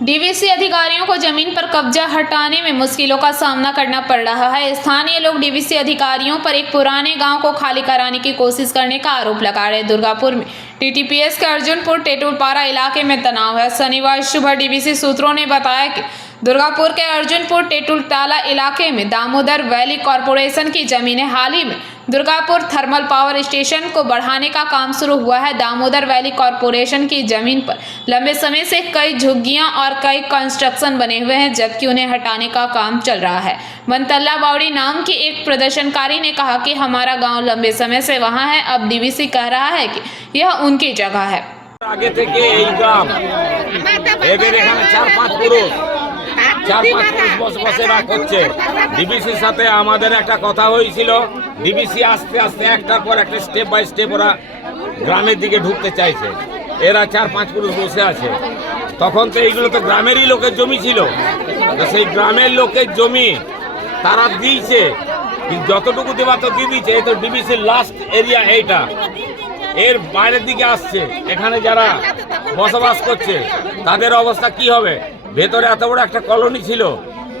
DVC अधिकारियों को जमीन पर कब्जा हटाने में मुश्किलों का सामना करना पड़ रहा है। स्थानीय लोग डीवीसी अधिकारियों पर एक पुराने गांव को खाली कराने की कोशिश करने का आरोप लगा रहे। दुर्गापुर में टीटीपीएस के अर्जुनपुर टेटुलपारा इलाके में तनाव है। शनिवार सुबह डीवीसी सूत्रों ने बताया कि दुर्गापुर के अर्जुनपुर टेटुलपारा इलाके में दामोदर वैली कॉरपोरेशन की जमीनें हाल ही में दुर्गापुर थर्मल पावर स्टेशन को बढ़ाने का काम शुरू हुआ है। दामोदर वैली कॉरपोरेशन की जमीन पर लंबे समय से कई झुग्गियां और कई कंस्ट्रक्शन बने हुए हैं, जबकि उन्हें हटाने का काम चल रहा है। मनतल्ला बावड़ी नाम के एक प्रदर्शनकारी ने कहा कि हमारा गांव लंबे समय से वहां है, अब डीवीसी कह रहा है कि यह उनकी जगह है। आगे থেকে এই গ্রাম এদের এখানে 4-5 পুরুষ বসবাসে রাখছে। ডিবিসির সাথে আমাদের একটা কথা হয়েছিল, ডিবিসি আস্তে আস্তে একটার পর একটা স্টেপ বাই স্টেপ ওরা গ্রামের দিকে ঢুকতে চাইছে। এরা 4-5 পুরুষ বসে আছে। তখন তো এইগুলো তো গ্রামেরই লোকের জমি ছিল, তো সেই গ্রামের লোকের জমি তারা দিয়েছে, যতটুকু দেওয়া তো দিয়ে দিয়েছে। এই তো ডিবিসির লাস্ট এরিয়া এইটা, এর বাইরের দিকে আসছে। এখানে যারা বসবাস করছে তাদের অবস্থা কি হবে? ভেতরে এত বড় একটা কলোনি ছিল,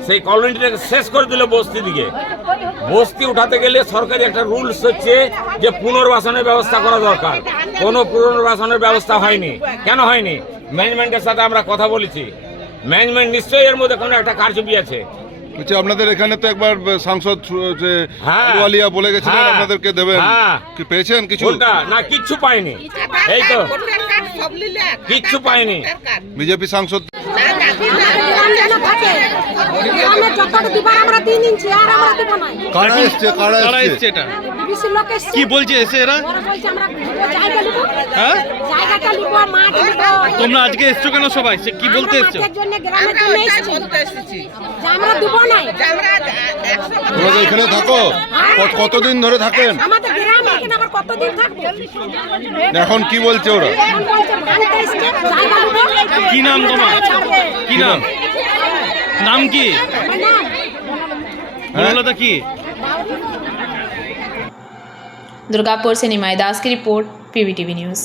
সেই কলোনিটাকে শেষ করে দিল বস্তি দিকে। বস্তি উঠাতে গেলে সরকারি একটা রুলস হচ্ছে যে পুনর্বাসনের ব্যবস্থা করা দরকার। কোনো পুনর্বাসনের ব্যবস্থা হয়নি। কেন হয়নি? ম্যানেজমেন্টের সাথে আমরা কথা বলেছি, ম্যানেজমেন্ট নিশ্চয়ই এর মধ্যে কোনো একটা কারচুপি আছে। আপনাদের এখানে তো একবার সাংসদ যে আলুওয়ালিয়া বলে গেছিলেন আপনাদেরকে দেবেন, কি পেয়েছেন কিছু? না, কিচ্ছু পাইনি। এই তো কিচ্ছু পাইনি। বিজেপি সাংসদ কি বলছে এসে এরা? হ্যাঁ, তোমরা আজকে এসছো কেন সবাই? সে কি বলতে এসছো? তোমরা এখানে থাকো? কতদিন ধরে থাকেন? এখন কি বলছে ওরা? কি নাম তোমার? কি নাম? নাম কি? বনলতা কি? दुर्गापुर से निमाई दास की रिपोर्ट, पीवीटीवी न्यूज़।